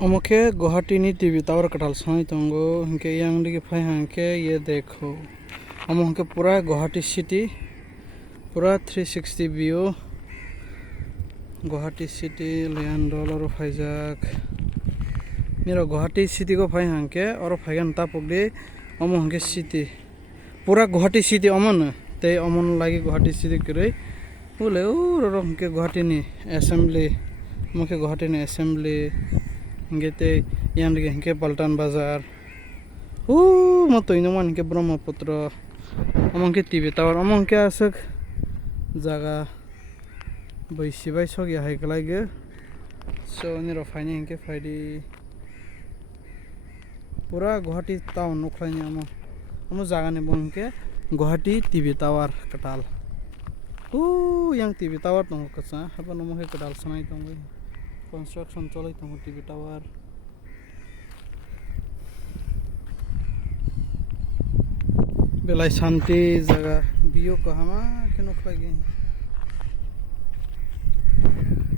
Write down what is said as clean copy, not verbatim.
अमुके गुवाहाटी नी TV tower कटाल समय तंगो इनके यांग के फाइ हांके ये देखो अमुके पूरा गुवाहाटी सिटी पूरा 360 व्यू गुवाहाटी सिटी लेंडल और फाइजाक मेरा गुवाहाटी सिटी को फाइ हांके और फाइगन तापुगदे अमुके सिटी पूरा गुवाहाटी सिटी अमन ते अमन लागी गुवाहाटी सिटी करे बोले ओ हमके गुवाहाटी नी असेंबली मुके गुवाहाटी नी असेंबली इंगे इनके पल्टन बाजार मत इनके ब्रह्मपुत्र अमंके टीवी टावर अमंके आसक जगह बैसिबाय सगी हाइगलाइगे सो निरो फाइनी इनके फाइडी पूरा गुवाहाटी टाउन नुख्लाइनि अमो जगह ने बुंके गुवाहाटी टीवी टावर कटाल yang टीवी टावर दं कसा हाबा नमहे कटाल सनाय दं कंस्ट्रक्शन चलै दं टीवी टावर बेलाय शांति जगह बियो कहामा के नुख्लाइगे